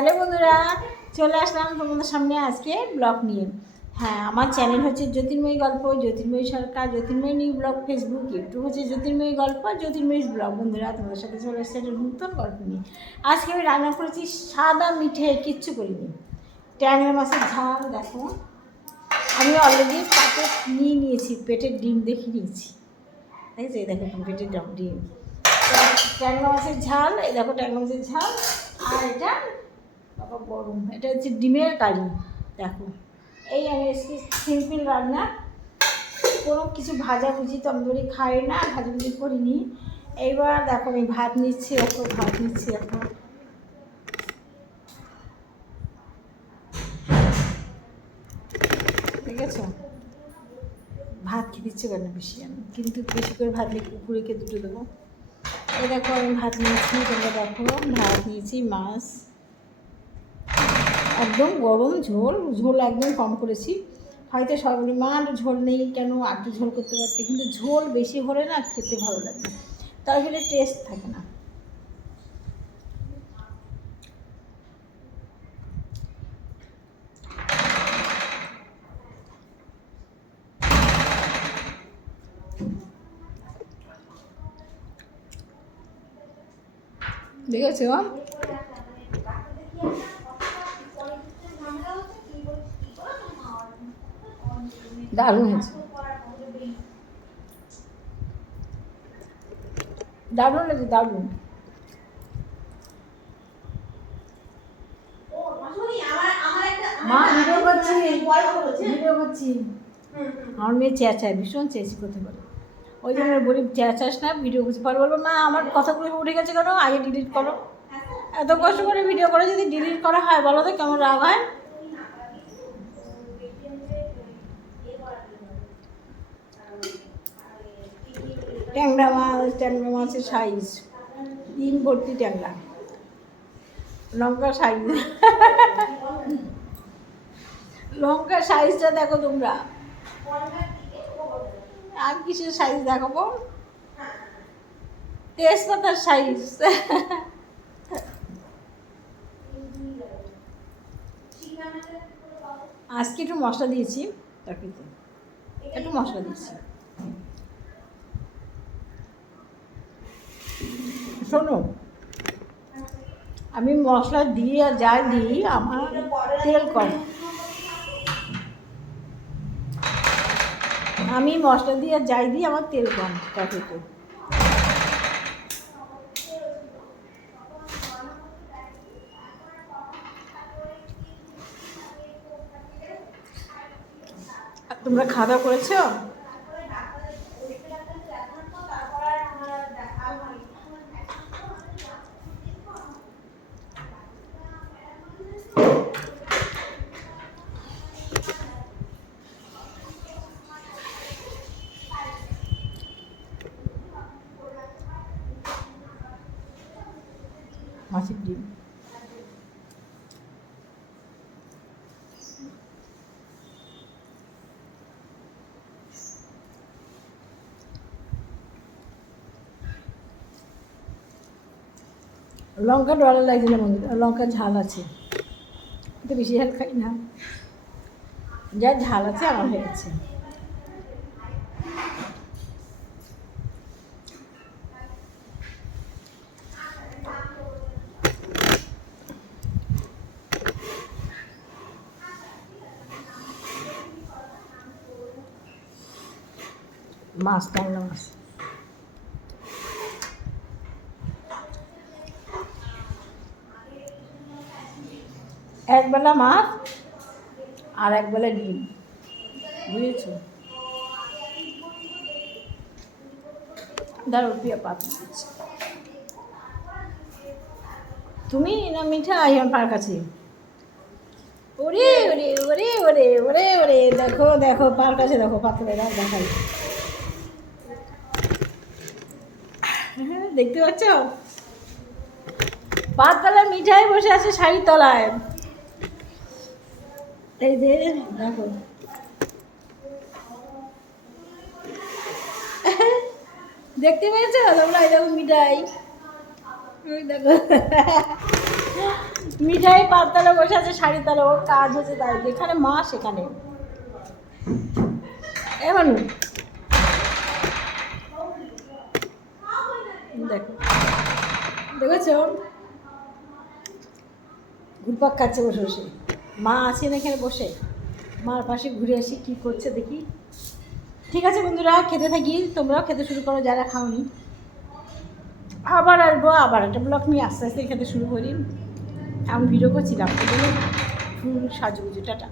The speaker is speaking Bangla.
হ্যালো বন্ধুরা, চলে আসলাম তোমাদের সামনে আজকে ব্লগ নিয়ে। হ্যাঁ, আমার চ্যানেল হচ্ছে জ্যোতির্ময়ী গল্প, জ্যোতির্ময়ী সরকার, জ্যোতির্ময়ী নিউ ব্লগ, ফেসবুক, ইউটিউব হচ্ছে জ্যোতির্ময়ী গল্প, জ্যোতির্ময়ী ব্লগ। বন্ধুরা, তোমাদের সাথে চলে এসেছে একটা নতুন গল্প নিয়ে। আজকে আমি রান্না করেছি সাদা মিঠে, কিচ্ছু করিনি। ট্যাংরা মাছের ঝাল। দেখো, আমি অলরেডি পাতে নিয়ে নিয়েছি, পেটের ডিম দেখে নিয়েছি। দেখেছি, এই দেখো পেটের ডিম। ট্যাংরা মাছের ঝাল, এই দেখো ট্যাংরা মাছের ঝাল। আর এটা বাবা গরম, এটা হচ্ছে ডিমের কারি। দেখো, এই আমি আজকে সিম্পল রান্না, কোনো কিছু ভাজাভুজি তন্দুরি খাই না, ভাজাভুজি করিনি। এইবার দেখো আমি ভাত নিচ্ছি, এখন ভাত নিচ্ছি এখন। ঠিক আছে, ভাত খেতে ইচ্ছে করে না বেশি, আমি কিন্তু বেশি করে ভাত নিয়ে কুকুরকে দুটো দেবো। এই দেখো আমি ভাত নিয়েছি, তোমরা দেখো ভাত নিয়েছি, মাছ একদম গরম, ঝোল ঝোল একদম কম করেছি। হয়তো সব মা ঝোল নেই কেন, একটু ঝোল করতে পারতে, কিন্তু ঝোল বেশি হলে না খেতে ভালো লাগে না, তরকারির টেস্ট থাকে না। দেখেছো, দারুণ হয়েছে, দারুণ লাগে, দারুণ। মা ভিডিও করছি, ভিডিও করছি। আমার মেয়ে চেঁচায়, ভীষণ চেঁচি করতে পারে, ওই জন্য বলি চেঁচাস না, ভিডিও করছি। পরে বলবো মা আমার কথাগুলো উঠে গেছে কেন, আগে ডিলিট করো। এত কষ্ট করে ভিডিও করে যদি ডিলিট করা হয়, বলো তো কেমন রাগ হয়। ট্যাংরা মাছের সাইজ, ডিম ভর্তি ট্যাংরা, লঙ্কার সাইজ, লঙ্কার সাইজটা দেখো তোমরা। আর কিসের সাইজ দেখাবো, তেজপাতার সাইজ। আজকে একটু মশলা দিয়েছি তরকারিতে, একটু মশলা দিয়েছি। শোনো, আমি মশলা দিই আর যাই দিই, আমার তেল কম। আমি মশলা দিই আর যাই দিই, আমার তেল কম তরকারিতে। তোমরা খাওয়া দাওয়া করেছো? মাছের ডিম, লঙ্কা ডলার লাগছে না বন্ধু, লঙ্কা ঝাল আছে, কিন্তু বেশি ঝাল খাই না, যা ঝাল আছে আমার হয়ে গেছে। মাছ, ট্যাংরা মাছ, একবেলা মাছ আর একবেলা ডিম, বুঝেছো? দাঁড়ো প্রিয়া পাত দিচ্ছি। তুমি না মিঠা আমার পার কাছে, ওরে ওরে ওরে ওরে ওরে ওরে, দেখো দেখো পার কাছে দেখো, পাথরের আর দেখাই, দেখতে পাচ্ছ? পাততলায় মিঠাই বসে আছে শাড়ির তলায়, এই যে দেখো, দেখতে পেয়েছো তোমরা? এই দেখো মিঠাই, দেখো মিঠাই পাততলা বসে আছে, শাড়ি তলে, ওর কাজ হচ্ছে তাই, যেখানে মা সেখানে। এমন দেখো, দেখেছো ঘুরপাক খাচ্ছে বসে বসে। মা আছেন এখানে বসে, মার পাশে ঘুরে আসি কী করছে দেখি। ঠিক আছে বন্ধুরা, খেতে থাকি, তোমরাও খেতে শুরু করো যারা খাওনি। আবার আসবো, আবার একটা ব্লগ নিয়ে আস্তে আস্তে খেতে শুরু করি। আমি ভিডিও করছিলাম ফুল সাজুগুজু, টাটা।